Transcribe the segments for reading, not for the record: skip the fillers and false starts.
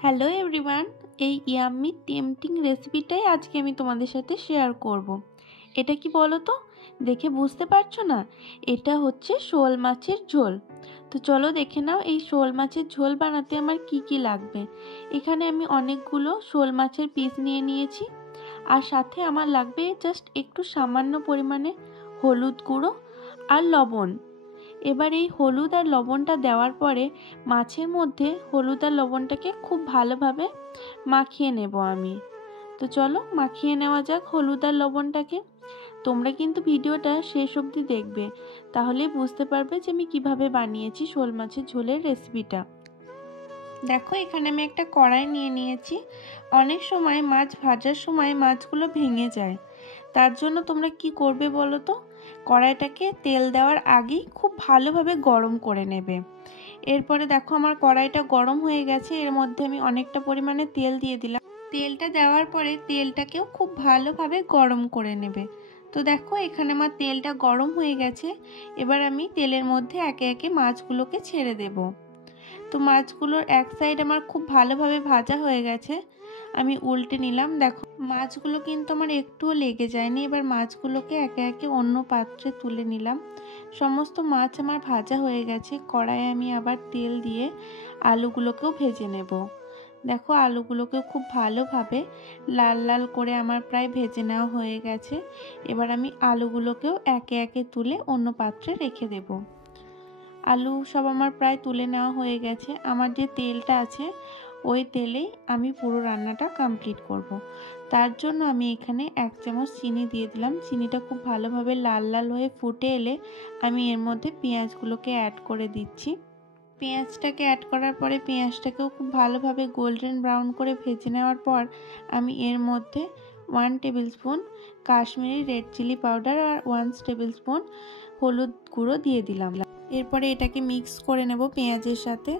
Hello everyone, এই yummy tempting রেসিপিটাই আজকে আমি তোমাদের সাথে শেয়ার করব। এটা কি বলো তো, দেখে বুঝতে পারছো না? এটা হচ্ছে শোল মাছের ঝোল। তো চলো দেখে নাও এই শোল মাছের ঝোল বানাতে আমার কি কি লাগবে। এখানে আমি অনেকগুলো শোল মাছের পিস নিয়ে নিয়েছি, আর সাথে আমার লাগবে জাস্ট একটু সামান্য পরিমাণে হলুদ গুঁড়ো আর লবণ। এবার এই হলুদ আর লবণটা দেওয়ার পরে মাছের মধ্যে হলুদ আর লবণটাকে খুব ভালোভাবে মাখিয়ে নেব আমি। তো চলো মাখিয়ে নেওয়া যাক হলুদ আর লবণটাকে। তোমরা কিন্তু ভিডিওটা শেষ অবধি দেখবে, তাহলেই বুঝতে পারবে যে আমি কিভাবে বানিয়েছি শোল মাছের ঝোলের রেসিপিটা। দেখো এখানে আমি একটা কড়াই নিয়ে নিয়েছি। অনেক সময় মাছ ভাজার সময় মাছগুলো ভেঙে যায়, তার জন্য তোমরা কি করবে বলো তো, কড়াইটাকে তেল দেওয়ার আগেই খুব ভালোভাবে গরম করে নেবে। এরপরে দেখো আমার কড়াইটা গরম হয়ে গেছে, এর মধ্যে আমি অনেকটা পরিমাণে তেল দিয়ে দিলাম। তেলটা দেওয়ার পরে তেলটাকেও খুব ভালোভাবে গরম করে নেবে। তো দেখো এখানে আমার তেলটা গরম হয়ে গেছে। এবার আমি তেলের মধ্যে একে একে মাছগুলোকে ছেড়ে দেব। তো মাছগুলোর এক সাইড আমার খুব ভালোভাবে ভাজা হয়ে গেছে, আমি উল্টে নিলাম। দেখো মাছগুলো কিন্তু আমার একটুও লেগে যায়নি। এবার মাছগুলোকে একে একে অন্য পাত্রে তুলে নিলাম। সমস্ত মাছ আমার ভাজা হয়ে গেছে। কড়াইয়ে আমি আবার তেল দিয়ে আলুগুলোকেও ভেজে নেব। দেখো আলুগুলোকেও খুব ভালোভাবে লাল লাল করে আমার প্রায় ভেজে নেওয়া হয়ে গেছে। এবার আমি আলুগুলোকেও একে একে তুলে অন্য পাত্রে রেখে দেব। আলু সব আমার প্রায় তুলে নেওয়া হয়ে গেছে। আমার যে তেলটা আছে ওই তেলেই আমি পুরো রান্নাটা কমপ্লিট করব। তার জন্য আমি এখানে 1 চামচ চিনি দিয়ে দিলাম। চিনিটা খুব ভালোভাবে লাল লাল হয়ে ফুটে এলে আমি এর মধ্যে পেঁয়াজগুলোকে অ্যাড করে দিচ্ছি। পেঁয়াজটাকে অ্যাড করার পরে পেঁয়াজটাকেও খুব ভালোভাবে গোল্ডেন ব্রাউন করে ভেজে নেওয়ার পর আমি এর মধ্যে 1 tablespoon Kashmiri red chilli powder আর 1 টেবিল স্পুন হলুদ গুঁড়ো দিয়ে দিলাম। এরপরে এটাকে মিক্স করে নেব পেঁয়াজের সাথে।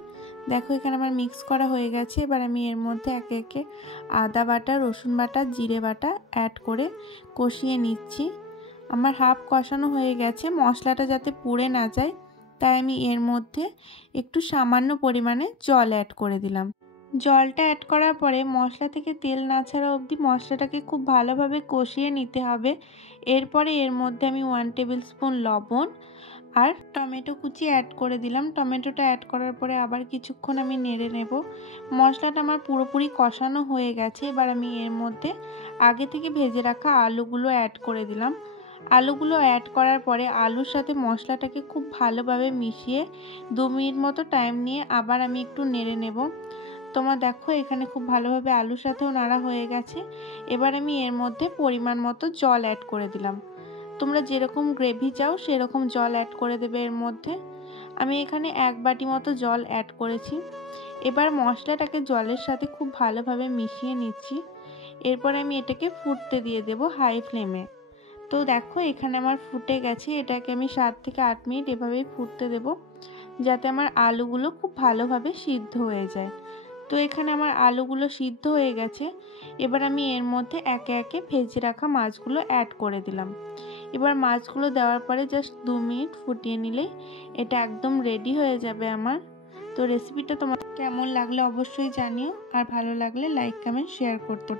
দেখো এখানে আমার মিক্স করা হয়ে গেছে। এবার আমি এর মধ্যে একে একে আদা বাটা, রসুন বাটা, জিরে বাটা অ্যাড করে কষিয়ে নিচ্ছি। আমার হাফ কষানো হয়ে গেছে। মশলাটা যাতে পুড়ে না যায় তাই আমি এর মধ্যে একটু সামান্য পরিমাণে জল অ্যাড করে দিলাম। জলটা অ্যাড করার পরে মশলা থেকে তেল না ছাড়া অবধি মশলাটাকে খুব ভালোভাবে কষিয়ে নিতে হবে। এরপরে এর মধ্যে আমি 1 টেবিল স্পুন লবণ আর টমেটো কুচি অ্যাড করে দিলাম। টমেটোটা অ্যাড করার পরে আবার কিছুক্ষণ আমি নেড়ে নেব। মশলাটা আমার পুরোপুরি কষানো হয়ে গেছে। এবার আমি এর মধ্যে আগে থেকে ভেজে রাখা আলুগুলো অ্যাড করে দিলাম। আলুগুলো অ্যাড করার পরে আলুর সাথে মশলাটাকে খুব ভালোভাবে মিশিয়ে 2 মিনিট মতো টাইম নিয়ে আবার আমি একটু নেড়ে নেব। তোমরা দেখো এখানে খুব ভালোভাবে আলুর সাথেও নাড়া হয়ে গেছে। এবার আমি এর মধ্যে পরিমাণ মতো জল অ্যাড করে দিলাম। তোমরা যেরকম গ্রেভি চাও সেরকম জল অ্যাড করে দেবে এর মধ্যে। আমি এখানে 1 বাটি মতো জল অ্যাড করেছি। এবার মশলাটাকে জলের সাথে খুব ভালোভাবে মিশিয়ে নিচ্ছি। এরপর আমি এটাকে ফুটতে দিয়ে দেব হাই ফ্লেমে। তো দেখো এখানে আমার ফুটে গেছে। এটাকে আমি 7 থেকে 8 মিনিট এভাবেই ফুটতে দেব, যাতে আমার আলুগুলো খুব ভালোভাবে সিদ্ধ হয়ে যায়। তো এখানে আমার আলুগুলো সিদ্ধ হয়ে গেছে। এবার আমি এর মধ্যে একে একে ভেজে রাখা মাছগুলো অ্যাড করে দিলাম। এবার মাছগুলো দেওয়ার পরে জাস্ট 2 মিনিট ফুটিয়ে নিলেই এটা একদম রেডি হয়ে যাবে আমার। তো রেসিপিটা তোমার কেমন লাগলে অবশ্যই জানিও, আর ভালো লাগলে লাইক, কমেন্ট, শেয়ার করতে।